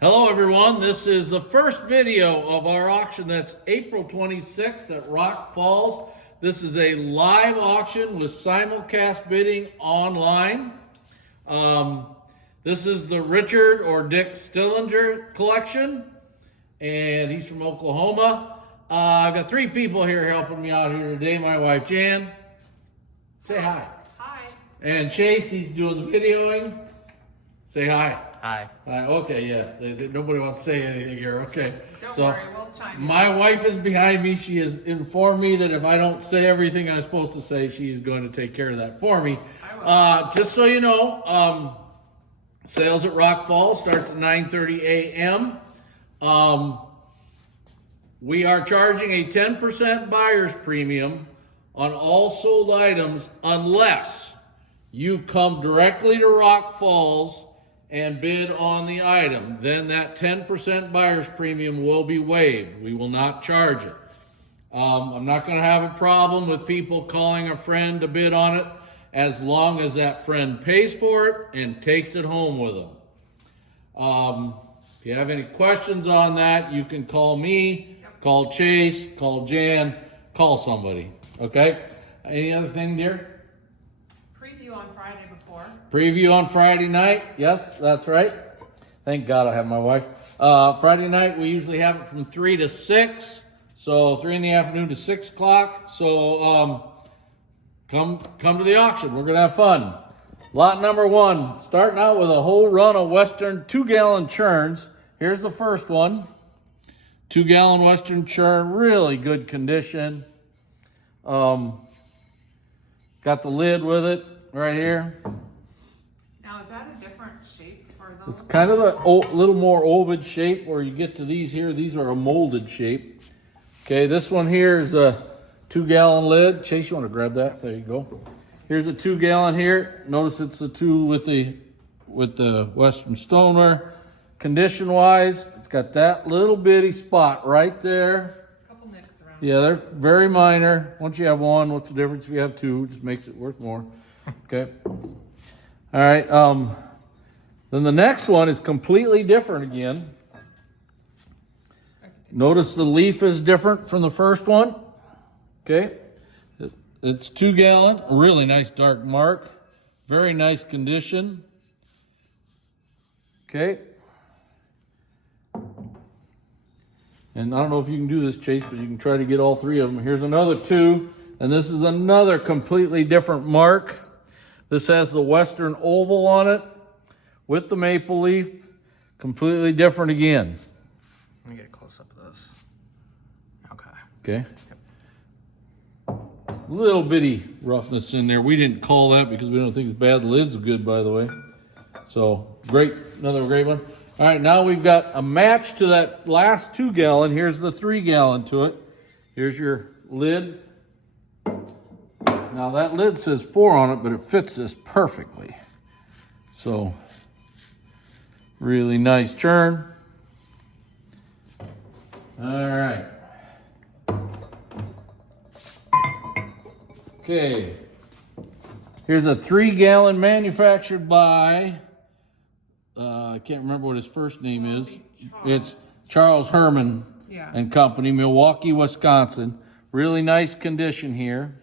Hello everyone, this is the first video of our auction that's April 26th at Rock Falls. This is a live auction with simulcast bidding online. This is the Richard or Dick Stillinger Collection, and he's from Oklahoma. I've got three people here helping me out here today. My wife Jan, say hi. Hi. And Chase, he's doing the videoing. Say hi. Hi. Okay, yes. Nobody wants to say anything here. Okay. Don't worry, we'll chime in. My wife is behind me. She has informed me that if I don't say everything I'm supposed to say, she's going to take care of that for me. I will. Just so you know, sales at Rock Falls starts at 9:30 a.m. We are charging a 10% buyer's premium on all sold items unless you come directly to Rock Falls and bid on the item. Then that 10% buyer's premium will be waived. We will not charge it. I'm not going to have a problem with people calling a friend to bid on it as long as that friend pays for it and takes it home with them. If you have any questions on that, you can call me, call Chase, call Jan, call somebody. Okay? Any other thing, dear? Preview on Friday before. Preview on Friday night. Yes, that's right. Thank God I have my wife. Friday night, we usually have it from 3 to 6. So 3 in the afternoon to 6 o'clock. So come to the auction. We're going to have fun. Lot number 1, starting out with a whole run of Western 2-gallon churns. Here's the first one. 2-gallon Western churn, really good condition. Got the lid with it right here. Now, is that a different shape for those? It's kind of a little more oval shape where you get to these here. These are a molded shape. Okay, this one here is a 2-gallon lid. Chase, you want to grab that? There you go. Here's a 2-gallon here. Notice it's the 2 with the Western Stoneware. Condition-wise, it's got that little bitty spot right there. Couple nicks around. Yeah, they're very minor. Once you have one, what's the difference if you have 2? It just makes it worth more. Okay. All right. Then the next one is completely different again. Notice the leaf is different from the first one. Okay. It's 2-gallon, really nice dark mark. Very nice condition. Okay. And I don't know if you can do this, Chase, but you can try to get all 3 of them. Here's another 2, and this is another completely different mark. This has the Western oval on it with the maple leaf. Completely different again. Let me get a close up of this. Okay. Okay. Little bitty roughness in there. We didn't call that because we don't think it's bad. The lid's good, by the way. So, great. Another great one. All right, now we've got a match to that last 2-gallon. Here's the 3-gallon to it. Here's your lid. Now that lid says 4 on it, but it fits this perfectly. So, really nice churn. All right. Okay. Here's a 3-gallon manufactured by... I can't remember what his first name is. It's Charles Herman and Company, Milwaukee, Wisconsin. Really nice condition here.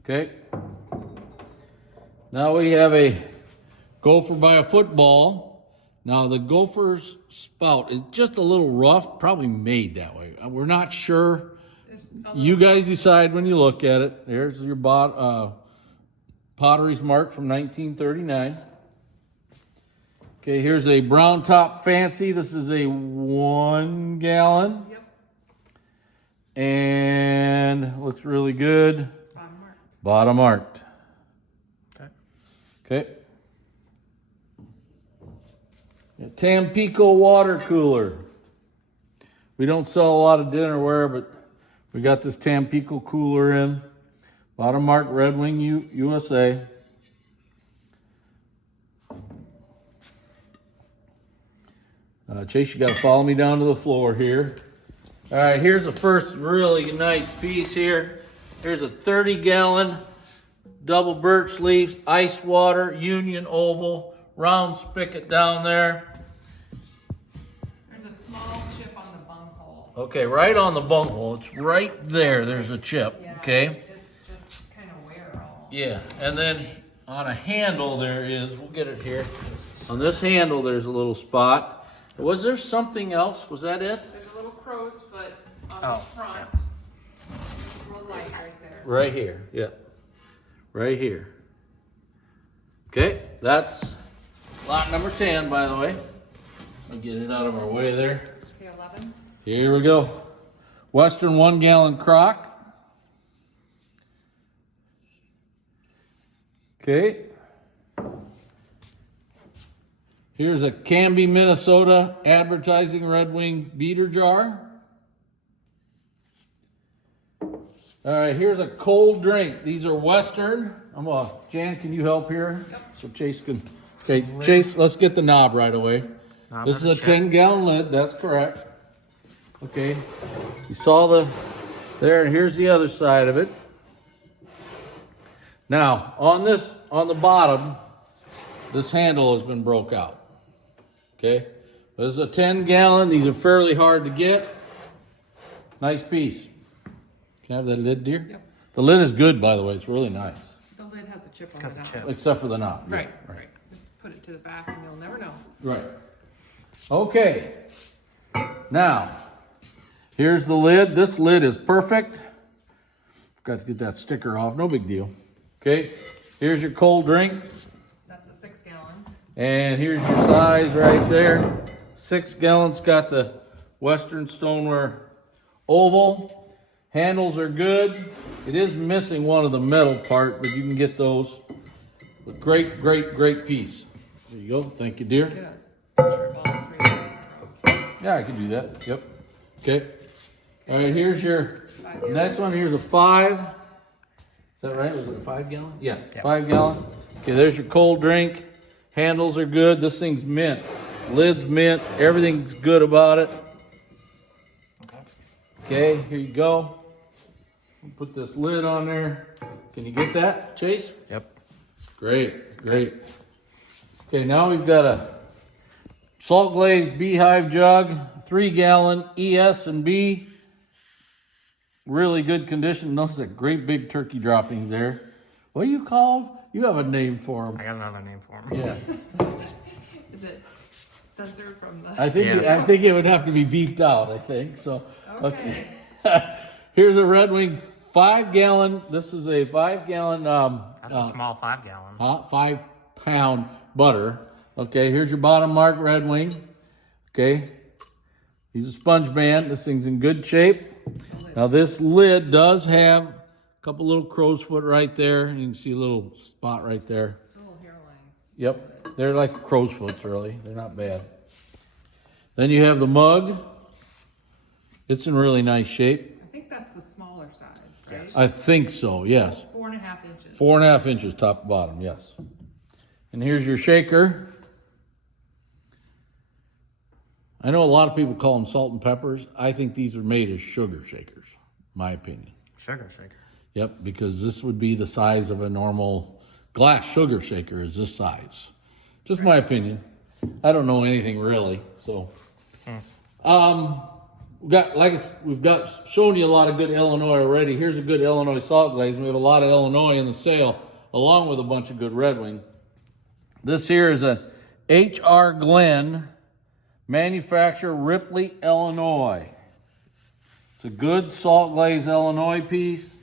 Okay. Now we have a gopher by a football. Now the gopher's spout is just a little rough, probably made that way. We're not sure. You guys decide when you look at it. There's your Pottery's mark from 1939. Okay, here's a brown top fancy. This is a 1-gallon. Yep. And looks really good. Bottom mark. Bottom marked. Okay. Okay. A Tampico water cooler. We don't sell a lot of dinnerware, but we got this Tampico cooler in. Bottom mark, Red Wing USA. Chase, you got to follow me down to the floor here. All right, here's the first really nice piece here. Here's a 30-gallon double birch leaves, ice water, union oval, round spigot down there. There's a small chip on the bunghole. Okay, right on the bunghole. It's right there. There's a chip. Yeah, Okay. It's just kind of wear almost. Yeah, and then on a handle there is, we'll get it here. On this handle there's a little spot. Was there something else? Was that it? There's a little crow's foot on Oh, the front. There's a little light right there. Right here, yeah. Right here. Okay, that's lot number 10, by the way. I'll get it out of our way there. Okay, 11. Here we go. Western 1 gallon crock. Okay. Here's a Canby, Minnesota advertising Red Wing beater jar. All right, here's a cold drink. These are Western. Jan, can you help here? Yep. So Chase can. Okay, Chase, let's get the knob right away. This is a 10-gallon lid. That's correct. Okay. You saw the there, and here's the other side of it. Now, on the bottom, this handle has been broke out. Okay? This is a 10-gallon. These are fairly hard to get. Nice piece. Can I have that lid, dear? Yep. The lid is good, by the way. It's really nice. The lid has a chip got on the it. chip. Except for the knob. Yeah, Right. Just put it to the back and you'll never know. Right. Okay. Now, here's the lid. This lid is perfect. Forgot to get that sticker off. No big deal. Okay. Here's your cold drink. That's a 6-gallon. And here's your size right there. 6 gallons. Got the Western Stoneware oval. Handles are good. It is missing one of the metal part, but you can get those. But great piece. There you go. Thank you, dear. Get a picture of all 3 of these in a row. Yeah, I can do that. Yep. Okay. All right, here's your 5 next one. Here's a 5. Is that right? Was it a 5-gallon? Yeah, 5-gallon. Okay, there's your cold drink. Handles are good. This thing's mint. Lid's mint. Everything's good about it. Okay, here you go. Put this lid on there. Can you get that, Chase? Yep. Great. Okay, now we've got a salt glazed beehive jug, 3-gallon ES&B. Really good condition. Notice that great big turkey droppings there. What do you call? You have a name for them. I got another name for him. Yeah. Is it censored from the... I think it would have to be beeped out, I think. So Okay. Here's a Red Wing 5-gallon. This is a 5-gallon That's a small 5-gallon. 5-pound butter. Okay, here's your bottom mark Red Wing. Okay. He's a sponge band. This thing's in good shape. Now this lid does have a couple little crow's foot right there. You can see a little spot right there. A little hairline. Yep, they're like crow's foots really. They're not bad. Then you have the mug. It's in really nice shape. I think that's the smaller size, right? Yes. I think so, yes. 4.5 inches. 4.5 inches top to bottom, yes. And here's your shaker. I know a lot of people call them salt and peppers. I think these are made as sugar shakers, my opinion. Sugar shaker. Yep, because this would be the size of a normal glass sugar shaker is this size. Just my opinion. I don't know anything really, so. We've got shown you a lot of good Illinois already. Here's a good Illinois salt glaze. We have a lot of Illinois in the sale, along with a bunch of good Red Wing. This here is a H.R. Glenn, manufacturer Ripley, Illinois. It's a good salt glaze Illinois piece.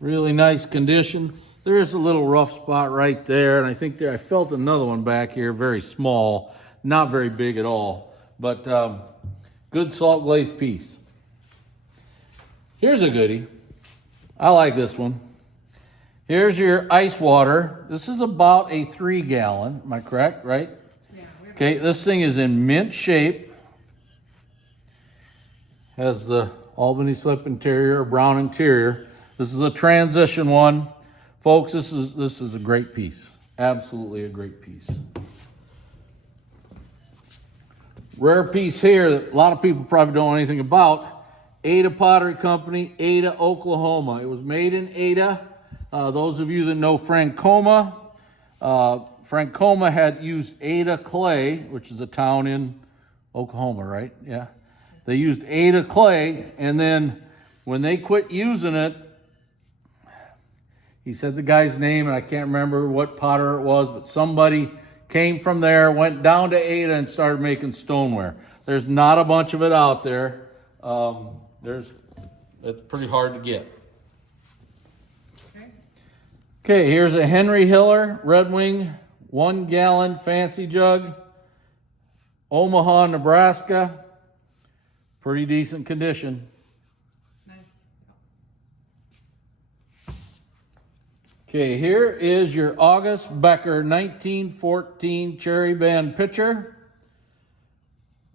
Really nice condition. There is a little rough spot right there, and I felt another one back here, very small, not very big at all, but good salt glaze piece. Here's a goodie. I like this one. Here's your ice water. This is about a 3-gallon. Am I correct? Right? Yeah. Okay. This thing is in mint shape. Has the Albany slip interior, or brown interior. This is a transition one, folks. This is a great piece. Absolutely a great piece. Rare piece here that a lot of people probably don't know anything about. Ada Pottery Company, Ada, Oklahoma. It was made in Ada. Those of you that know Francoma, Francoma had used Ada clay, which is a town in Oklahoma, right? Yeah. They used Ada clay, and then when they quit using it, he said the guy's name, and I can't remember what potter it was, but somebody came from there, went down to Ada, and started making stoneware. There's not a bunch of it out there. It's pretty hard to get. Okay, here's a Henry Hiller Red Wing 1 gallon fancy jug, Omaha, Nebraska. Pretty decent condition. Nice. Okay, here is your August Becker 1914 Cherry Band pitcher.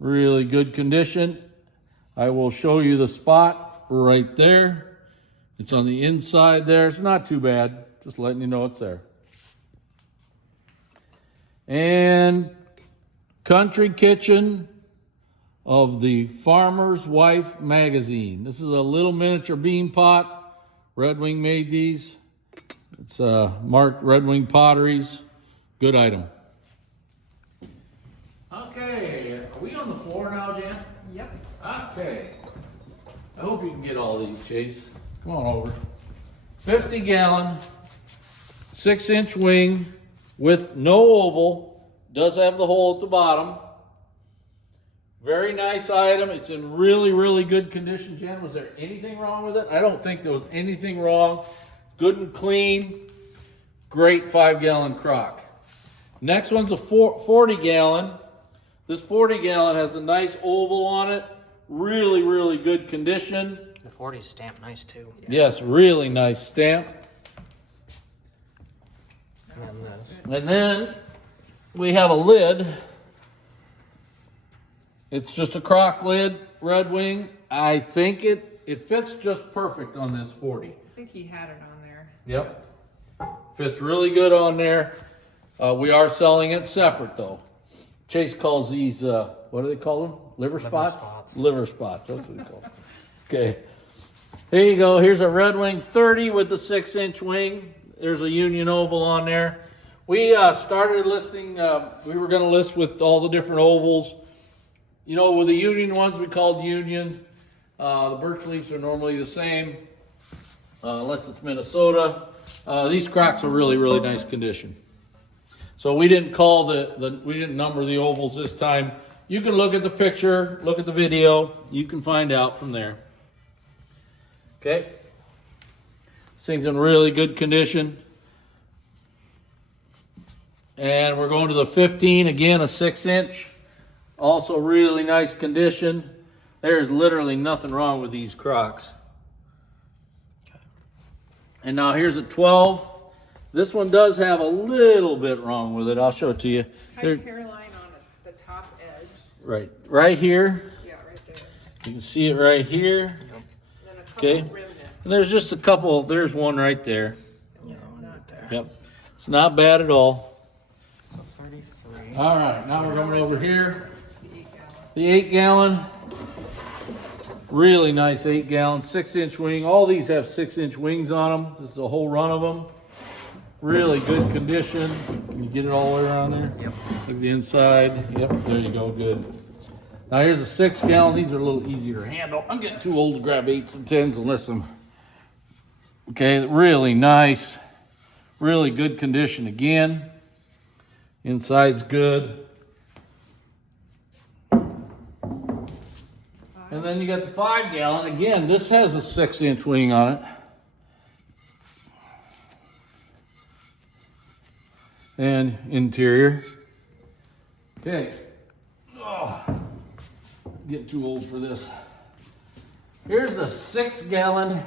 Really good condition. I will show you the spot right there. It's on the inside there. It's not too bad. Just letting you know it's there. And Country Kitchen of the Farmer's Wife magazine. This is a little miniature bean pot. Red Wing made these. It's marked Red Wing Potteries. Good item. Okay, are we on the floor now, Jan? Yep. Okay. I hope you can get all these, Chase. Come on over. 50 gallon, 6-inch wing with no oval. Does have the hole at the bottom. Very nice item. It's in really, really good condition. Jen, was there anything wrong with it? I don't think there was anything wrong. Good and clean. Great 5-gallon crock. Next one's a 40 gallon. This 40 gallon has a nice oval on it. Really, really good condition. The 40's stamped nice too. Yes, really nice stamp. And then this. And then we have a lid. It's just a crock lid, Red Wing. I think it fits just perfect on this 40. I think he had it on there. Yep. Fits really good on there. We are selling it separate though. Chase calls these, what do they call them? Liver spots? Liver spots, that's what we call them. Okay. Here you go. Here's a Red Wing 30 with the 6-inch wing. There's a Union oval on there. We started listing, we were going to list with all the different ovals. You know, with the Union ones, we called Union. The birch leaves are normally the same, unless it's Minnesota. These crocks are really, really nice condition. So we didn't call we didn't number the ovals this time. You can look at the picture, look at the video. You can find out from there. Okay. This thing's in really good condition. And we're going to the 15, again, a 6-inch. Also really nice condition. There's literally nothing wrong with these crocks. And now here's a 12. This one does have a little bit wrong with it. I'll show it to you. Tight hair line on the top edge. Right here. Yeah, right there. You can see it right here. And then a couple Okay. remnants. And there's just a couple. There's one right there. Yeah, not there. Yep. It's not bad at all. So 33. All right. Now we're going over here. The 8 gallon. The 8-gallon. Really nice 8-gallon, 6-inch wing. All these have 6-inch wings on them. This is a whole run of them. Really good condition. Can you get it all the way around there? Yep. Look at the inside. Yep, there you go, good. Now here's a 6-gallon. These are a little easier to handle. I'm getting too old to grab 8s and 10s unless I'm... Okay, really nice. Really good condition again. Inside's good. And then you got the 5-gallon. Again, this has a 6-inch wing on it. And interior. Okay. Oh, getting too old for this. Here's the 6-gallon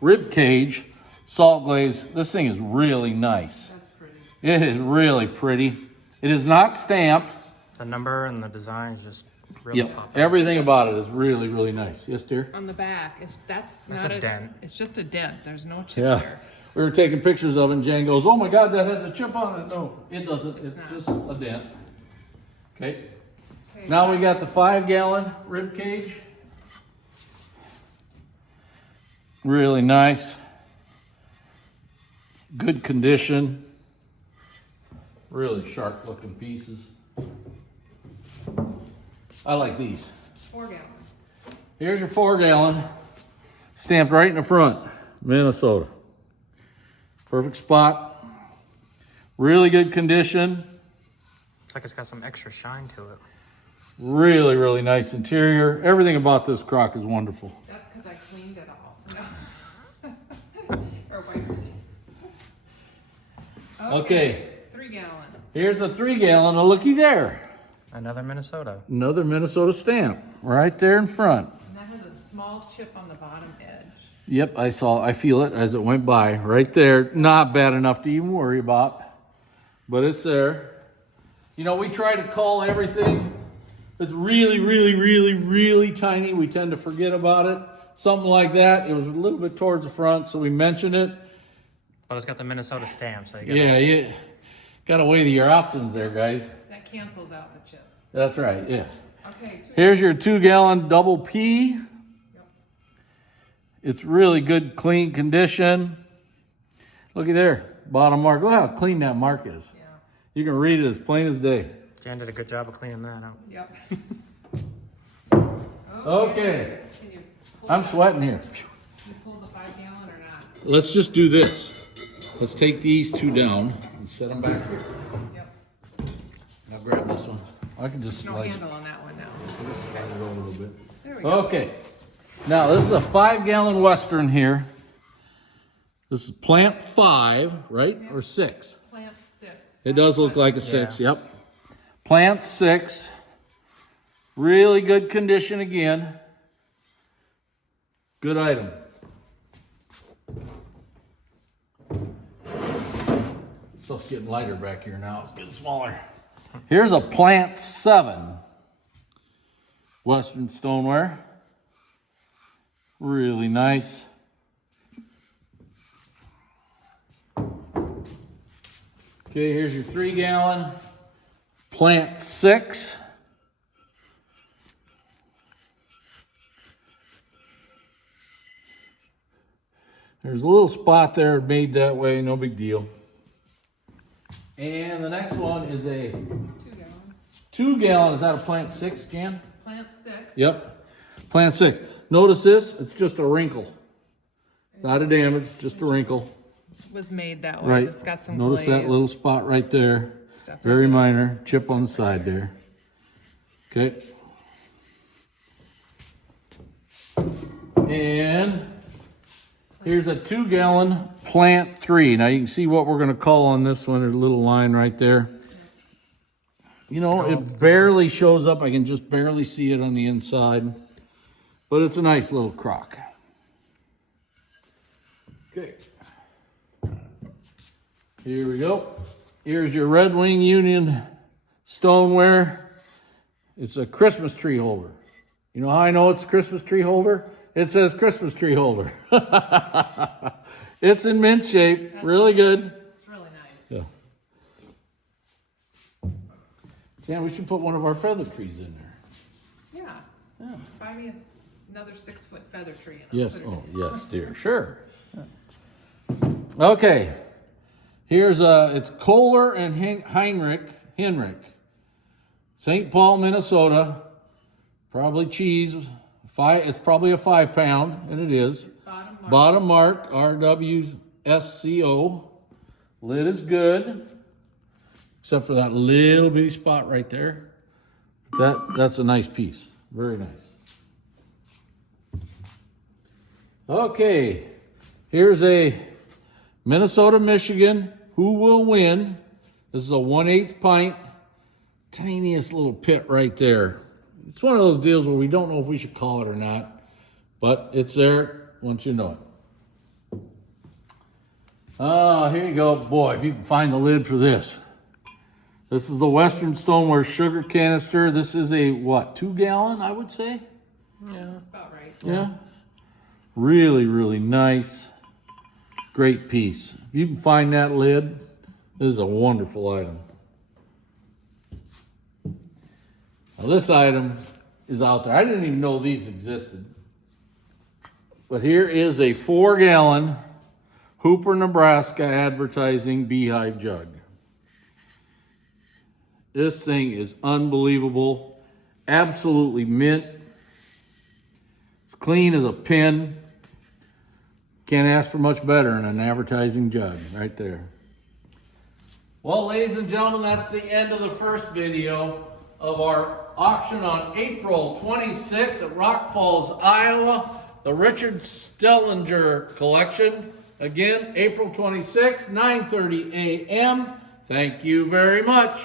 rib cage salt glaze. This thing is really nice. That's pretty. It is really pretty. It is not stamped. The number and the design is just really Yep. popping. Everything about it is really, really nice. Yes, dear? On the back, that's It's not a dent. It's just a dent. There's no chip Yeah. there. We were taking pictures of it, and Jen goes, "Oh my God, that has a chip on it." No, it doesn't. It's not. just a dent. Okay. Okay. Now we got the 5-gallon rib cage. Really nice. Good condition. Really sharp looking pieces. I like these. 4 gallon. Here's your 4 gallon. Stamped right in the front. Minnesota. Perfect spot. Really good condition. Looks like it's got some extra shine to it. Really, really nice interior. Everything about this crock is wonderful. That's because I cleaned it all. No. Or wiped. Okay. 3 gallon. Here's the 3 gallon. Oh, looky there. Another Minnesota. Another Minnesota stamp right there in front. And that has a small chip on the bottom edge. Yep, I feel it as it went by. Right there. Not bad enough to even worry about. But it's there. You know, we try to call everything that's really, really, really, really tiny. We tend to forget about it. Something like that. It was a little bit towards the front, so we mentioned it. But it's got the Minnesota stamp, so you You gotta weigh your options there, guys. That cancels out the chip. That's right, yes. Okay. Here's your 2 gallon double P. Yep. It's really good, clean condition. Looky there, bottom mark. Look how clean that mark is. Yeah. You can read it as plain as day. Jan did a good job of cleaning that out. Yep. Okay. Can you pull I'm sweating here. You pull the 5 gallon or not? Let's just do this. Let's take these 2 down and set them back here. Yep. Now grab this one. I can just No slide, handle on that one now. just slide it over a little bit. There we go. Okay. Now this is a 5 gallon Western here. This is plant 5, right? Or 6? Plant 6. It does look like a 6, yep. Plant 6. Really good condition again. Good item. Stuff's getting lighter back here now. It's getting smaller. Here's a plant 7. Western stoneware. Really nice. Okay, here's your 3 gallon. Plant 6. There's a little spot there made that way, no big deal. And the next one is a 2 gallon. 2 gallon. Is that a plant 6, Jan? Plant 6. Yep. Plant 6. Notice this, it's just a wrinkle. It's not a damage, it's just a wrinkle. Was made that way. Right. It's got some Notice that glaze. little spot right there. Stuff Very into it. minor. Chip on the side there. Okay. And here's a 2 gallon plant 3. Now you can see what we're going to call on this one. There's a little line right there. You know, it barely shows up. I can just barely see it on the inside. But it's a nice little crock. Okay. Here we go. Here's your Red Wing Union stoneware. It's a Christmas tree holder. You know how I know it's a Christmas tree holder? It says Christmas tree holder. It's in mint shape. Really good. It's really nice. Yeah. Jan, we should put one of our feather trees in there. Yeah. Buy me another 6-foot feather tree. And Yes. I'll put it Oh, in. yes, dear. Sure. Okay. Here's it's Kohler and Heinrich, St. Paul, Minnesota. Probably cheese. It's probably a 5 pound, and it is. It's bottom mark. Bottom mark, RWSCO. Lid is good, except for that little bitty spot right there. That's a nice piece. Very nice. Okay, here's a Minnesota, Michigan. Who will win? This is a 1/8 pint. Tiniest little pit right there. It's one of those deals where we don't know if we should call it or not, but it's there once you know it. Oh, here you go. Boy, if you can find the lid for this. This is the Western Stoneware sugar canister. This is a, what, 2 gallon, I would say? Yeah. That's about right. Yeah. Really, really nice. Great piece. If you can find that lid, this is a wonderful item. Now this item is out there. I didn't even know these existed. But here is a 4 gallon Hooper, Nebraska advertising beehive jug. This thing is unbelievable. Absolutely mint. It's clean as a pin. Can't ask for much better in an advertising jug right there. Well, ladies and gentlemen, that's the end of the first video of our auction on April 26th at Rock Falls, Iowa. The Richard Stillinger Collection. Again, April 26th, 9:30 a.m. Thank you very much.